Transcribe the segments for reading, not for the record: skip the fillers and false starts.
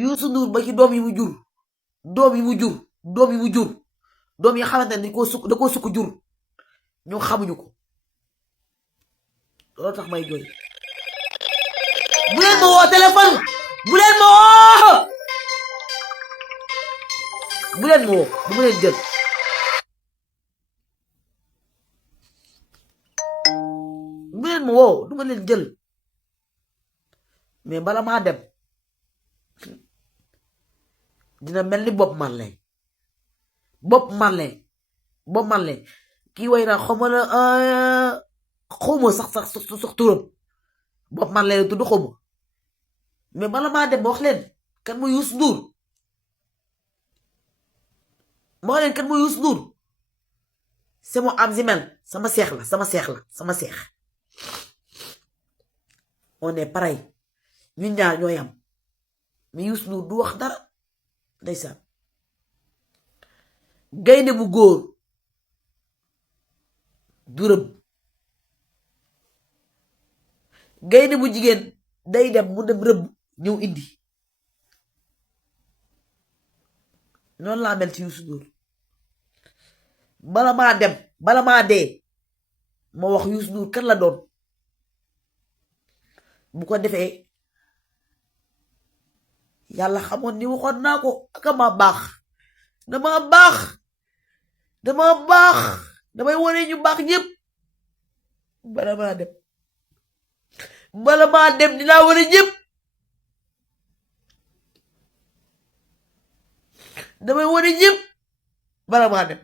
Youssou Ndour ba ci doom yi mu jur doom yi mu jur doom yi mu jur doom yi xamante ne da koo sukk jur ñoo xamuñu ko loolu tax may jooy. bu leen ma woo téléphone bu leen ma woo bu leen ma woo bu ma leen jël bu leen ma woo du ma leen jël mais bala maa dem dina mel ni Bob Marley Bob Marley kii way na xawma la xawma sax turam Bob Marley la tudd xawma mais bala maa dem ma wax leen kan mooy Youssou Ndour ma wax leen kan mooy Youssou Ndour c'est mon am zimel sama seex la sama seex on est pareil ñun ñaar ñooy am mais Youssou Ndour du wax dara ndeysaan gaynde bu góor du rëbb gaynde bu jigéen day dem mu dem rëbb ñëw indi noonu laa mel ci Youssou Ndour bala maa dem bala maa dee ma wax Youssou Ndour kan la doon bu ko defee yàlla xamoon ni waxoon naa ko aka ma baax dama baax damay wane ñu baax ñépp bala maa dem dinaa wane ñépp damay wane ñépp bala maa dem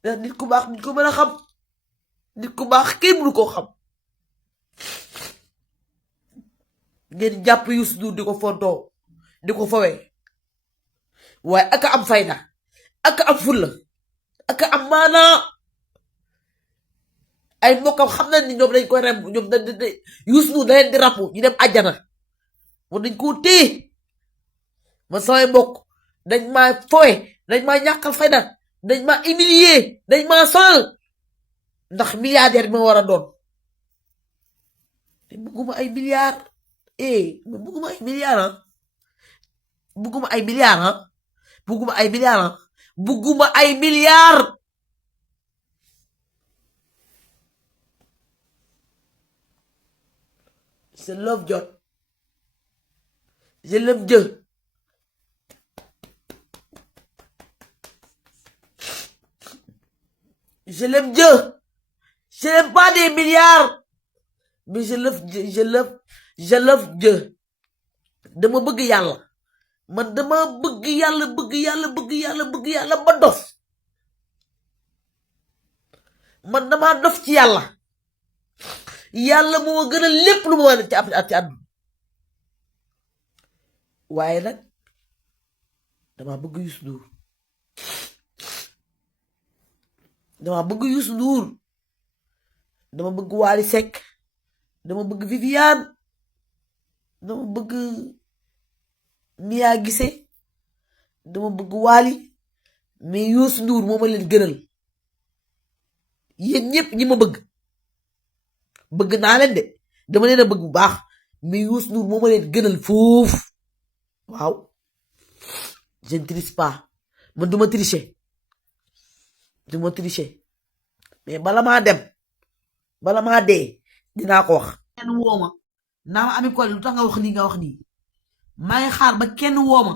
ndax nit ku baax nit ko mën a xam nit ku baax kenn mënu koo xam ngeen jàpp Youssou Ndour di ko fontoo di ko fowee waaye aka am fayda aka am fulla aka am maanaa ay mbokkam xam na ni ñoom dañ koy rem ñoom Youssou Ndour da leen di ràpp ñu dem àjjana mun dañ koo téye man samay mbokk dañ maa fowe dañ maa ñàkkal fayda dañ maa humilier dañ maa sonal ndax milliardaire bi ma war a doon te bëgguma ay milliards bëgguma ay milliards bëgguma ay milliards bëgguma ay milliards bëgguma ay milliards je love Jot je love Dieu je l'aime Dieu je n'aime pas des milliards mais je love Dieu dama bëgg yàlla man dama bëgg yàlla ba dof man dama dof ci yàlla moo gën a lépp lu ma war a ci àdduna waaye nag dama bëgg Youssou Ndour dama bëgg Youssou Ndour dama bëgg Wally Seck dama bëgg Viviane dama bëgg Mia Guissé dama bëgg Wally mais Youssou Ndour moo ma leen gënal yéen ñëpp ñi ma bëgg naa leen de dama leen a bëgg bu baax mais Youssou Ndour moo ma leen gënal foofu waaw je ne triche pas man duma tricher mais bala maa dem bala maa dee dinaa ko wax. kenn wooma naa ma Ami Collé lu tax nga wax lii nga wax nii maa ngi xaar ba kenn wooma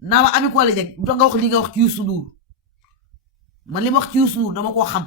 naa ma Ami Collé Dieng lu tax nga wax lii nga wax ci Youssou Ndour man li ma wax ci Youssou Ndour dama ko xam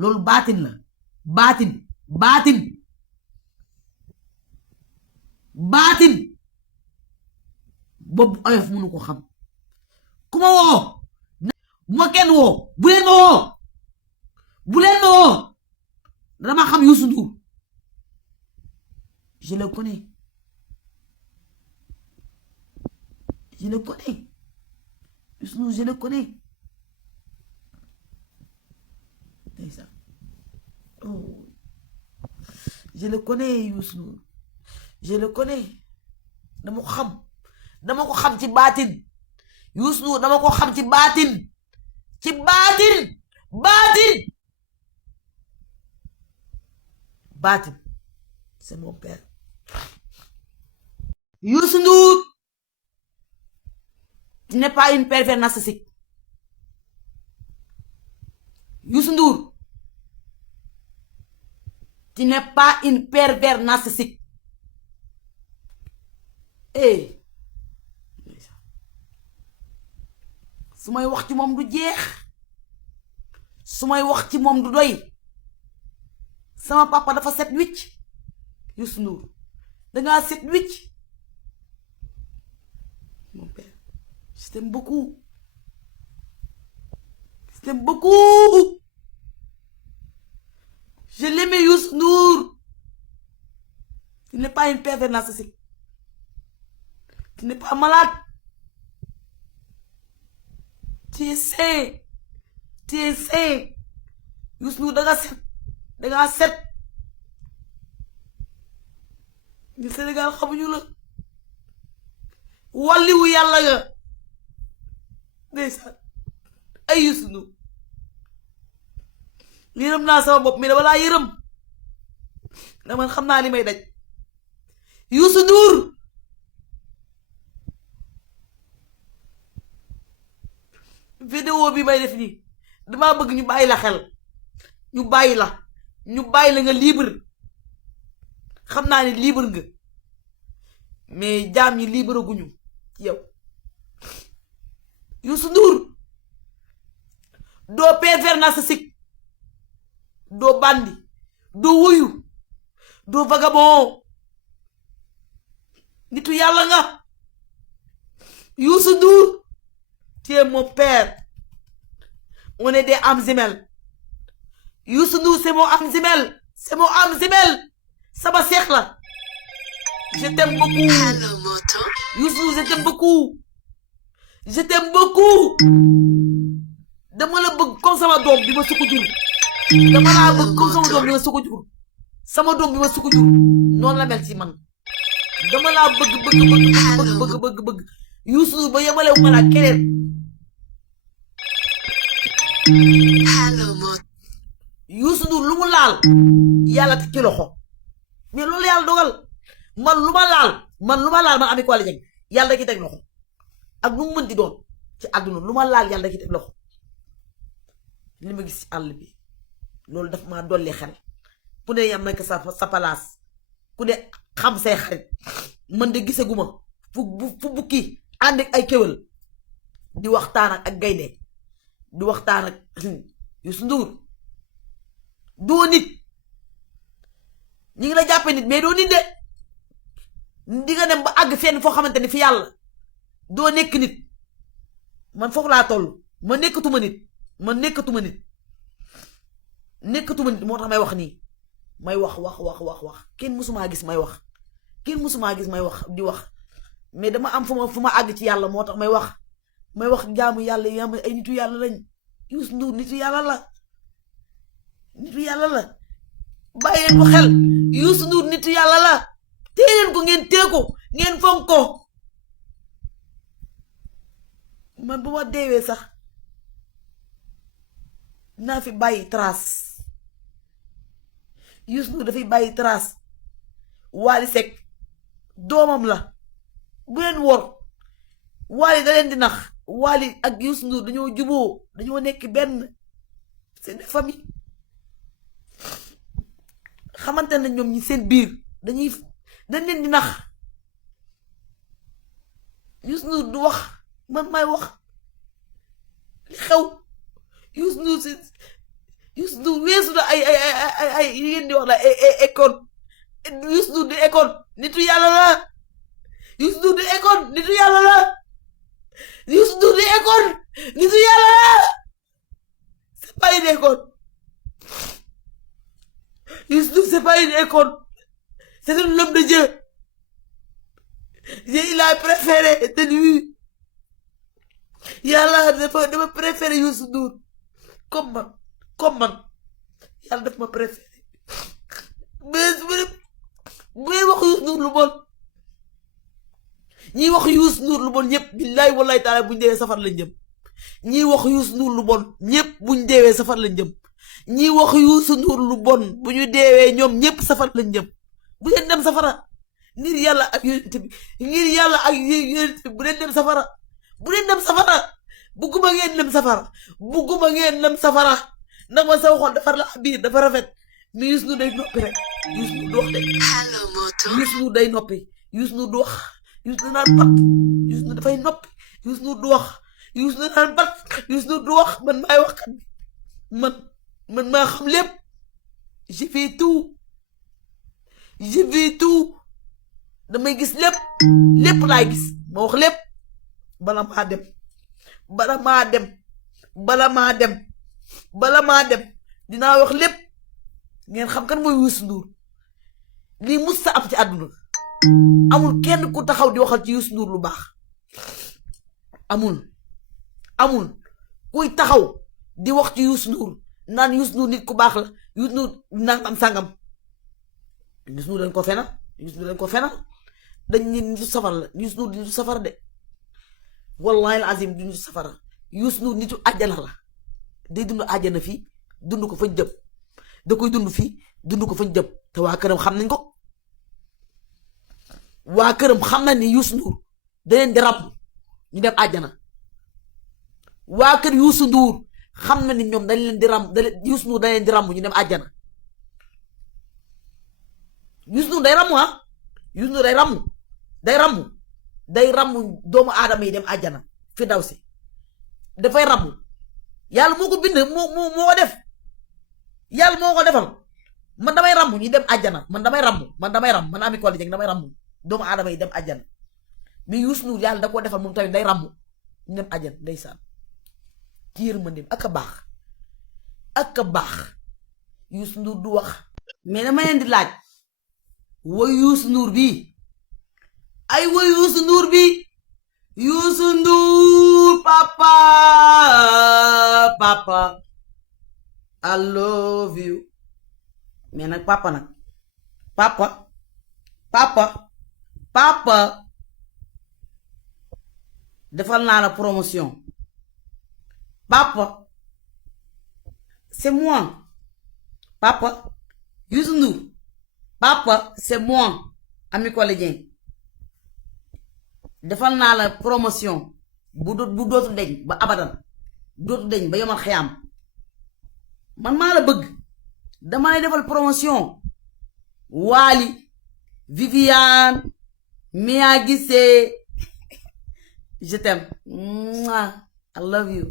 loolu baatin la baatin boobu oyof mënu ko xam ku ma woo bu ma kenn woo bu leen ma woo dama xam Youssou Ndour je le connais Youssou Ndour je le connais ndeysaan oh je le connais Youssou Ndour je le connais dama ko xam ci baatin Youssou Ndour dama ko xam ci baatin c'est mon père Youssou Ndour, tu n'es pas une pervers narcissique. Youssou Ndour, tu n'es pas une pervers narcissique. Eh, su may wax ci moom du jeex, su may wax ci moom du doy. Sama papa dafa set wicc. Youssou Ndour, dangaa set wicc. Mon père, je t'aime beaucoup. Je t'aime beaucoup. Je l'aimais, Youssou Ndour. Tu n'es pas une pervers narcissique. Tu n'es pas malade. Tu es sain. Tu es sain. Youssou Ndour, dangaa set. Dangaa set. ñu Sénégal xamuñu la. Wàlliwu yàlla nga. Ndeysaan. Ay Youssou Ndour. yërëm naa sama bopp mi dama laa yërëm. ndax man xam naa li may daj. Youssou Ndour. vidéo bi may def nii damaa bëgg ñu bàyyi la xel. ñu bàyyi la. ñu bàyyi la nga libre. xam naa ne libre nga. mais jaam ñi libre guñu ci yow. Youssou Ndour. doo pervers narcissique. doo bandi. doo wuyu. doo vagabond. nitu yàlla nga. Youssou Ndour. Tu es mon père. On est des âmes jumelles. Youssou Ndour, c'est mon âme jumelle. C'est mon âme jumelle. Sama seex la. Je t'aime beaucoup. Hello, Moto. Youssou, je t'aime beaucoup. Je t'aime beaucoup. dama la bëgg comme sama doom bi ma sukk jur. dama laa bëgg comme sama doom bi ma sukk jur. sama doom bi ma sukk jur. noonu la mel ci man. dama laa bëgg. Youssou ba yemalewu ma la keneen. Hello, Moto. Youssou Ndour lu mu laal. yàlla teg ci loxo. mais loolu yàlla dogal. man lu ma laal man Ami Collé Dieng yàlla da ki teg loxo. ak nu mu mënti doon ci àdduna lu ma laal yàlla da ki teg loxo. li ma gis ci àll bi loolu daf maa dolli xel. ku ne yam nekk sa palaas. ku ne xam say xarit. man de gisaguma fu bukki ànd ak ay kéwél di waxtaan ak gaynde di waxtaan ak Youssou Ndour. doo nit. ñi ngi la jàppee nit mais doo nit de. di nga dem ba àgg fenn foo xamante ni fi yàlla doo nekk nit. man foofu laa toll. ma nekkatuma nit. nekkatuma nit moo tax may wax nii. may wax kenn mësumaa gis may wax. di wax mais dama am fu ma àgg ci yàlla moo tax may wax jaamu yàlla yi ay nitu yàlla lañ. Youssou Ndour nitu yàlla la. bàyyi leen ko xel. Youssou Ndour nitu yàlla la. téye leen ko ngeen téye ko ngeen fonk ko. man bu ma deewee sax naa fi bàyyi trace. Youssou Ndour dafay bàyyi trace. Wally Seck doomam la. bu leen wor. Wally da leen di nax. Wally ak Youssou Ndour dañoo juboo dañoo nekk benn. c'est des familles. xamante na ñoom ñi seen biir dañ leen di nax. Youssou Ndour du wax man may wax li xew. Youssou Ndour weesu na ay yi ngeen di wax la école. Youssou Ndour di école nitu yàlla la. Youssou Ndour di école nitu yàlla la. Youssou Ndour di école nitu yàlla la. c'est pas une école. Youssou Ndour c'est pas une école. c'est un homme de Dieu. il a préféré de lui. yàlla dafa préféré Youssou Ndour comme man yàlla daf ma préféré. mais bu ngeen wax Youssou Ndour lu bon. ñiy wax Youssou Ndour lu bon ñëpp billaay wallaay taala buñ deewee safar lañ jëm. ñiy wax Youssou Ndour lu bon ñëpp buñ deewee safar lañ jëm. ñiy wax Youssou Ndour lu bon bu ñu deewee ñoom ñëpp safar lañ jëm. bu ngeen dem safara ngir yàlla ak yonent bi ngir yàlla ak yonent bi bu leen dem safara bu leen dem safara bugguma ngeen dem safara bugguma ngeen dem safara ndax ma sa xol dafa la biir dafa rafet mais Youssou Ndour day noppi rek Youssou Ndour du wax de Hello, Moto. Youssou Ndour day noppi Youssou Ndour du wax Youssou Ndour naan bat Youssou Ndour dafay noppi Youssou Ndour du wax Youssou Ndour naan bat Youssou Ndour du wax man maay waxkat bi man maa xam lépp j'ai fait tout damay gis lépp laay gis ma wax lépp bala maa dem dinaa wax lépp ngeen xam kan mooy Youssou Ndour lii mus sa am ci àdduna amul kenn ku taxaw di waxal ci Youssou Ndour lu baax amul kuy taxaw di wax ci Youssou Ndour naan Youssou Ndour nit ku baax la Youssou Ndour nangam sangam Youssou Ndour dañ ko fenal dañ ni nitu safara la Youssou Ndour nitu safara de wallahi alazim du nitu safara Youssou Ndour nitu àjjana la day dund àjjana fii dund ko fañ jëm da koy dund fii dund ko fañ jëm te waa këram xam nañ ko waa këram xam nañ ni Youssou Ndour da leen di ràmm ñu dem àjjana waa kër Youssou Ndour xam na ni ñoom dañ leen di ràmm Youssou Ndour da leen di ràmm ñu dem àjjana Youssou Ndour day ràmm Youssou Ndour day ràmm doomu aadama yi dem àjjana fi daw si dafay ràmm yàlla moo ko bind moo ko def yàlla moo ko defal man damay ràmm ñu dem àjjana man damay ràmm man Ami Collé Dieng damay ràmm doomu aadama yi dem àjjana mais Youssou Ndour yàlla da koo defal moom tamit day ràmm ñu dem àjjana ndeysaan ci yërmandeem ak a baax Youssou Ndour du wax mais dama leen di laaj woy Youssou Ndour bi ay woy Youssou Ndour bi Youssou Ndour papa I love you mais nag papa defal naa la promotion papa c'est moi papa Youssou Ndour papa c'est moi Ami Collé Dieng defal naa la promotion bu dootu deñ ba abadan dootu deñ ba yomal xiyam man maa la bëgg dama lay defal promotion Wally Viviane Mia Guissé je t'aime I love you